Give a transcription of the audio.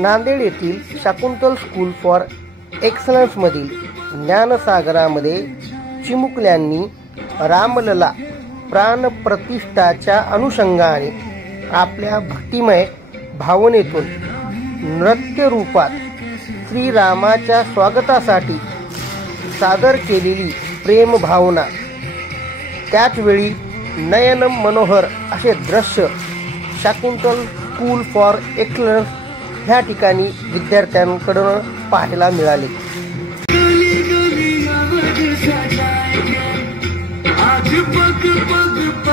नांदेड येथील Shakuntal school for एक्सलन्समधील ज्ञानसागरामध्ये चिमुकल्यांनी रामलला प्राणप्रतिष्ठाच्या अनुषंगाने आपल्या भक्तिमय भावनेतून नृत्य रूपात श्रीरामाच्या स्वागतासाठी सादर केलेली प्रेम भावना, त्याचवेळी नयन मनोहर असे दृश्य शाकुंतल स्कूल फॉर एक्सलन्स ह्या ठिकाणी विद्यार्थ्यांकडून पाहायला मिळाले। आज पग पग